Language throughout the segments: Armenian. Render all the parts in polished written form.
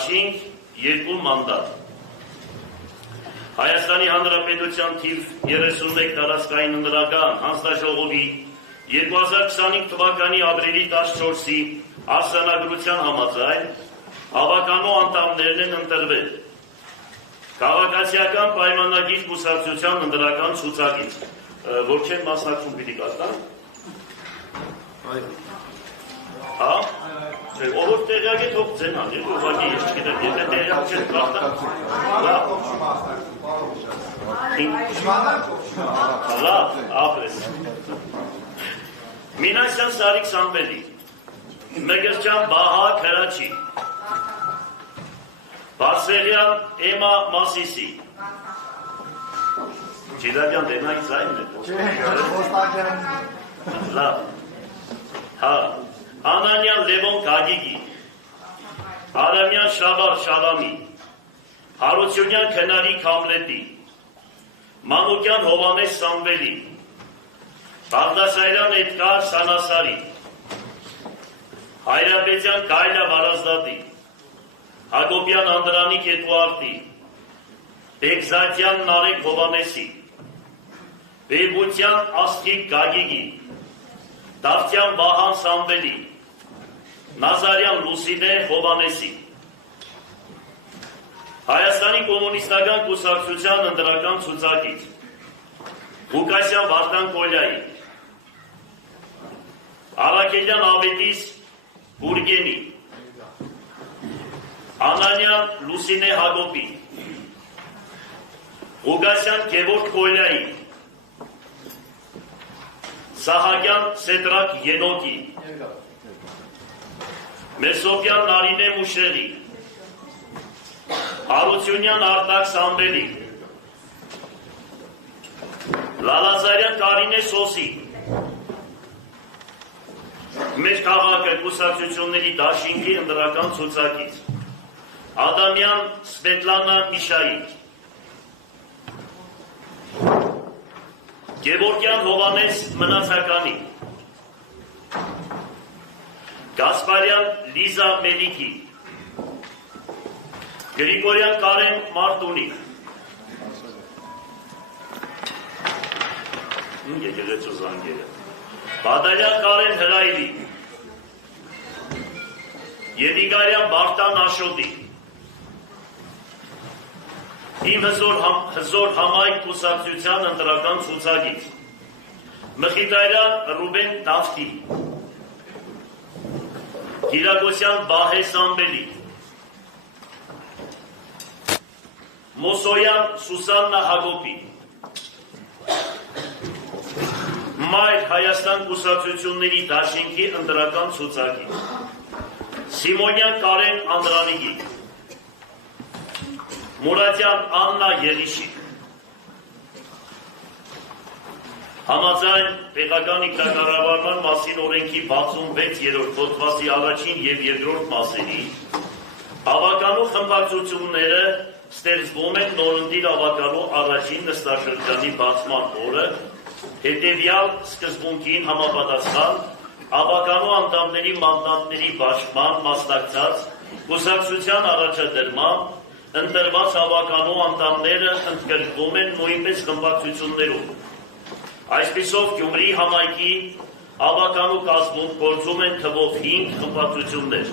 դաշինք, 2 մանդատ։ Հայաստանի Հանրապետության թիվ 31 տարածքային ընտրական հանձնաժողովի 2025 թվականի ապրիլի 14-ի արձանագրության համաձայն հավականու անդամներն են ընտրվել քաղաքացիական պայմանագիր կուսակցության ընտրական ցուցակից, որ չեն մասնակցում պիտի կազմեն։ Հա? Ով տեղյակ է թող ձենան, ուղղակի ես չգիտեմ, եթե տեղյակ չեն կախտան։ Լավ, ապրես։ Մինասյան Սարիկ Սամվելի, Մեգրճան Բահա Քրաչի, Բարսեղյան Էմա Մասիսի, Ջիլավյան դենայի ձայնն է։ Լավ, հա, Անանյան Լևոն Գագիգի, Արամյան Շաբար Շալամի, Հարությունյան Քնարի Քամլետի, Մանուկյան Հովանես Սամվելի, Բաղդասարյան Էդգար Սանասարի, Հայրապետյան Գայլա Վարազդատի, Հակոբյան Անդրանիկ Էդուարդի, Բեգզատյան Նարեկ Հովանեսի, Բեյբուտյան Աստղիկ Գագիգի, Դավթյան Վահան Սամվելի, Նազարյան Լուսինե Հովանեսի, Հայաստանի կոմունիստական կուսակցության ընտրական ցուցակից Ղուկասյան Վարդան Կոլյայի, Արաքելյան Ավետիս Գուրգենի, Անանյան Լուսինե Հակոբի, Ղուկասյան Գևորգ Կոլյայի, Սահակյան Սեդրակ Ենոկի, Մեսոպյան Նարինե Մուշեղի, Հարությունյան Արտակ Սամվելի, Լալազարյան Կարինե Սոսի, մեր քաղաքը կուսակցությունների դաշինքի ընտրական ցուցակից, Ադամյան Սվետլանա Միշայի, Գևորգյան Հովանես Մնացականի, Գասպարյան Լիզա Մելիքի, Գրիգորյան Կարեն Մարտունի, եկեղեցու զանգերը, Բադալյան Կարեն Հրայլի, Եդիգարյան Բարտան Աշոտի, Իմ հզոր համայնք կուսակցության ընտրական ցուցակից Մխիթարյան Ռուբեն Դավթի, Գիրագոսյան Բահե Սամվելի, Մոսոյան Սուսաննա Հակոբի, Մայր Հայաստան կուսակցությունների դաշինքի ընտրական ցուցակից Սիմոնյան Կարեն Անդրանիկի, Մուրադյան Աննա Եղիշիկ, համաձայն տեղական ինքնակառավարման մասին օրենքի 66-րդ հոդվածի առաջին և երկրորդ մասերի ավականու խմբակցությունները ստեղծվում են նորընտիր ավականու առաջին նստաշրջանի բացման օրը հետևյալ սկզբունքին համապատասխան ավականու անդամների մանդատների բաշխման մասնակցած կուսակցության առաջադրմամբ ընտրված ավականու անդամները ընդգրկվում են նույնպես խմբակցություններում։ Այսպիսով Գյումրի համայնքի ավականու կազմում գործում են թվով 5 խմբակցություններ.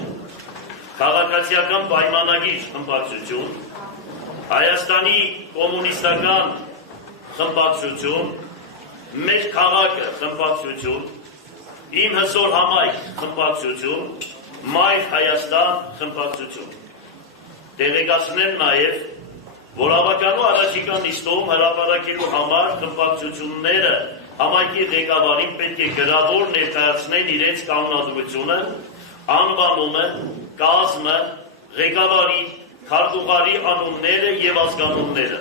Քաղաքացիական պայմանագիր խմբակցություն, Հայաստանի կոմունիստական խմբակցություն, Մեր քաղաքը խմբակցություն, Իմ հզոր համայնք խմբակցություն, Մայր Հայաստան խմբակցություն։ Տեղեկացնեմ նաև, որ ավականու առաջիկա նիստում հրապարակելու համար խմբակցությունները համայնքի ղեկավարին պետք է գրավոր ներկայացնեն իրենց կանոնադրությունը, անվանումը, կազմը, ղեկավարի, քարտուղարի անունները և ազգանունները։